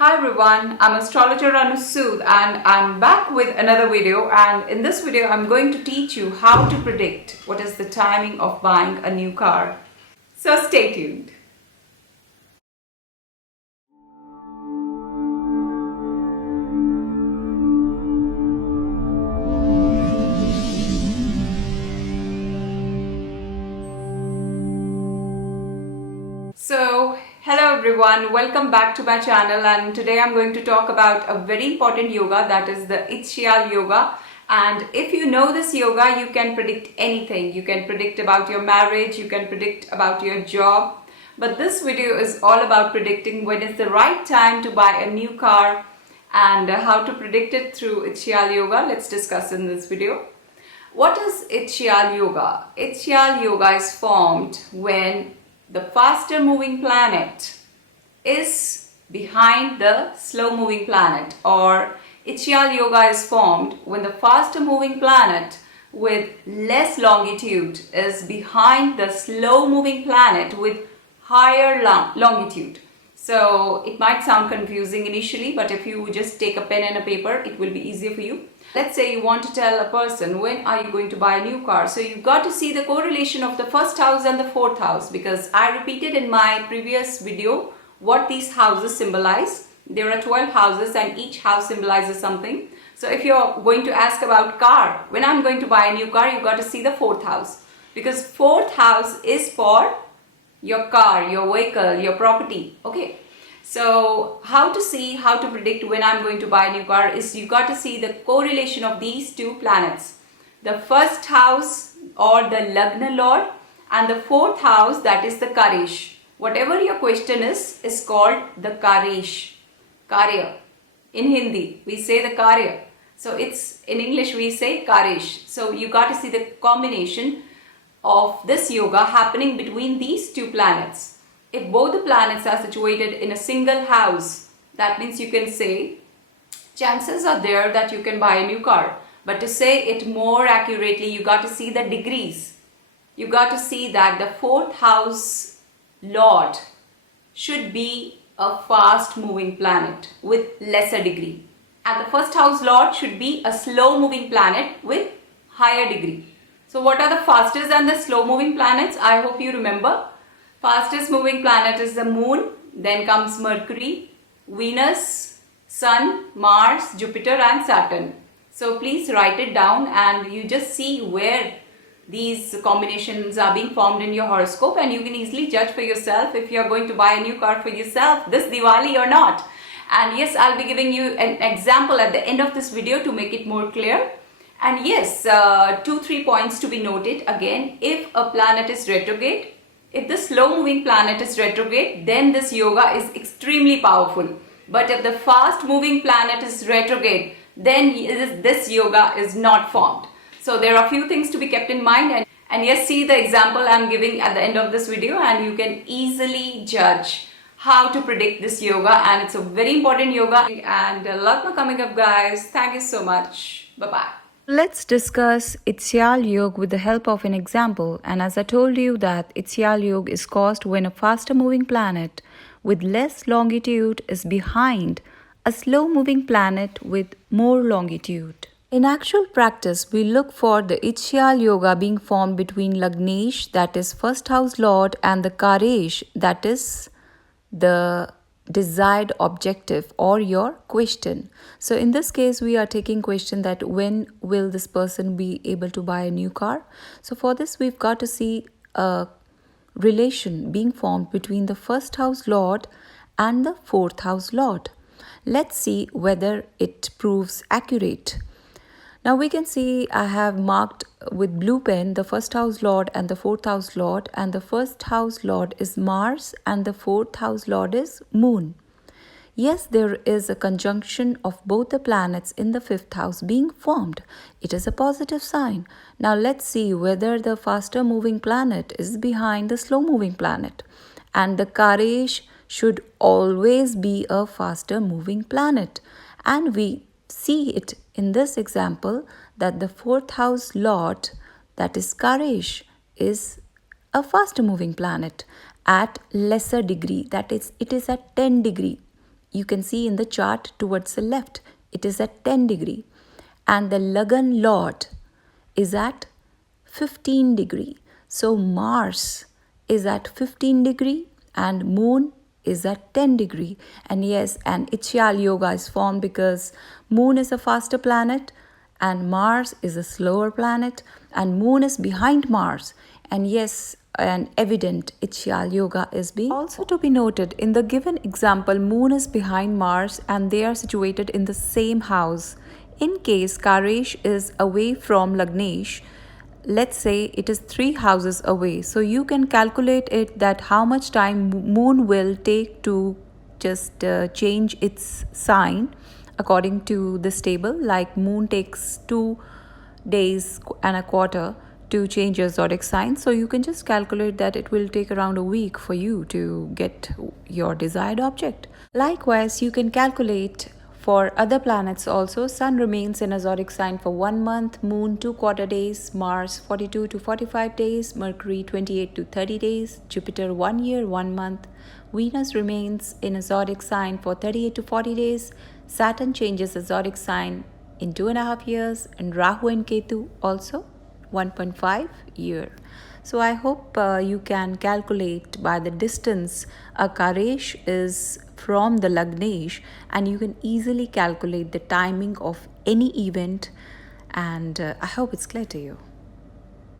Hi everyone, I'm astrologer Anusud and I'm back with another video, and in this video I'm going to teach you how to predict what is the timing of buying a new car. So stay tuned. So hello everyone, welcome back to my channel, and today I'm going to talk about a very important yoga, that is the ITHSHYAAL yoga. And if you know this yoga, you can predict anything. You can predict about your marriage, you can predict about your job. But this video is all about predicting when is the right time to buy a new car and how to predict it through ITHSHYAAL yoga. Let's discuss in this video. What is ITHSHYAAL yoga? ITHSHYAAL yoga is formed when the faster moving planet is behind the slow moving planet, or ITHSHYAAL yoga is formed when the faster moving planet with less longitude is behind the slow moving planet with higher longitude. So it might sound confusing initially, but if you just take a pen and a paper, it will be easier for you. Let's say you want to tell a person when are you going to buy a new car. So you've got to see the correlation of the first house and the fourth house, because I repeated in my previous video what these houses symbolize. There are 12 houses and each house symbolizes something. So if you're going to ask about car, when I'm going to buy a new car, you've got to see the fourth house, because fourth house is for your car, your vehicle, your property. Okay. So how to predict when I'm going to buy a new car is you got to see the correlation of these two planets. The first house, or the Lagna Lord, and the fourth house, that is the Karesh. Whatever your question is called the Karesh. Karya. In Hindi, we say the Karya. So it's in English we say Karesh. So you got to see the combination of this yoga happening between these two planets. If both the planets are situated in a single house, that means you can say chances are there that you can buy a new car. But to say it more accurately, you got to see the degrees. You got to see that the fourth house Lord should be a fast moving planet with lesser degree, and the first house Lord should be a slow moving planet with higher degree. So what are the fastest and the slow moving planets? I hope you remember. Fastest moving planet is the Moon, then comes Mercury, Venus, Sun, Mars, Jupiter and Saturn. So please write it down and you just see where these combinations are being formed in your horoscope, and you can easily judge for yourself if you are going to buy a new car for yourself this Diwali or not. And yes, I'll be giving you an example at the end of this video to make it more clear. And yes, 2-3 points to be noted again. If a planet is retrograde, if the slow moving planet is retrograde, then this yoga is extremely powerful. But if the fast moving planet is retrograde, then this yoga is not formed. So there are a few things to be kept in mind, and yes, see the example I'm giving at the end of this video and you can easily judge how to predict this yoga, and it's a very important yoga. And a lot more coming up, guys. Thank you so much. Bye-bye. Let's discuss ITHSHYAAL yoga with the help of an example. And as I told you that ITHSHYAAL yoga is caused when a faster moving planet with less longitude is behind a slow moving planet with more longitude. In actual practice, we look for the ITHSHYAAL yoga being formed between Lagnesh, that is first house Lord, and the Karesh, that is the desired objective or your question. So in this case, we are taking question that when will this person be able to buy a new car. So for this, we've got to see a relation being formed between the first house Lord and the fourth house Lord. Let's see whether it proves accurate. Now we can see I have marked with blue pen the first house Lord and the fourth house Lord, and the first house Lord is Mars and the fourth house Lord is Moon. Yes, there is a conjunction of both the planets in the fifth house being formed. It is a positive sign. Now let's see whether the faster moving planet is behind the slow moving planet, and the Karesh should always be a faster moving planet, and we see it in this example that the fourth house Lord, that is Karesh, is a faster moving planet at lesser degree, that is it is at 10 degree. you can see in the chart towards the left, it is at 10 degree, and the Lagan Lord is at 15 degree. So Mars is at 15 degree and Moon is at 10 degree. And yes, an ITHSHYAAL yoga is formed because Moon is a faster planet and Mars is a slower planet, and Moon is behind Mars. And yes, an evident ITHSHYAAL yoga is being. Also to be noted, in the given example, Moon is behind Mars and they are situated in the same house. In case Karesh is away from Lagnesh, let's say it is 3 houses away, so you can calculate it that how much time Moon will take to just change its sign according to this table. Like Moon takes 2 days and a quarter to change your zodiac sign, so you can just calculate that it will take around a week for you to get your desired object. Likewise, you can calculate for other planets also. Sun remains in a zodiac sign for 1 month, Moon 2 quarter days, Mars 42 to 45 days, Mercury 28 to 30 days, Jupiter 1 year 1 month, Venus remains in a zodiac sign for 38 to 40 days, Saturn changes the zodiac sign in 2.5 years, and Rahu and Ketu also 1.5 year. So I hope you can calculate by the distance a Karesh is from the Lagnesh, and you can easily calculate the timing of any event, and I hope it's clear to you.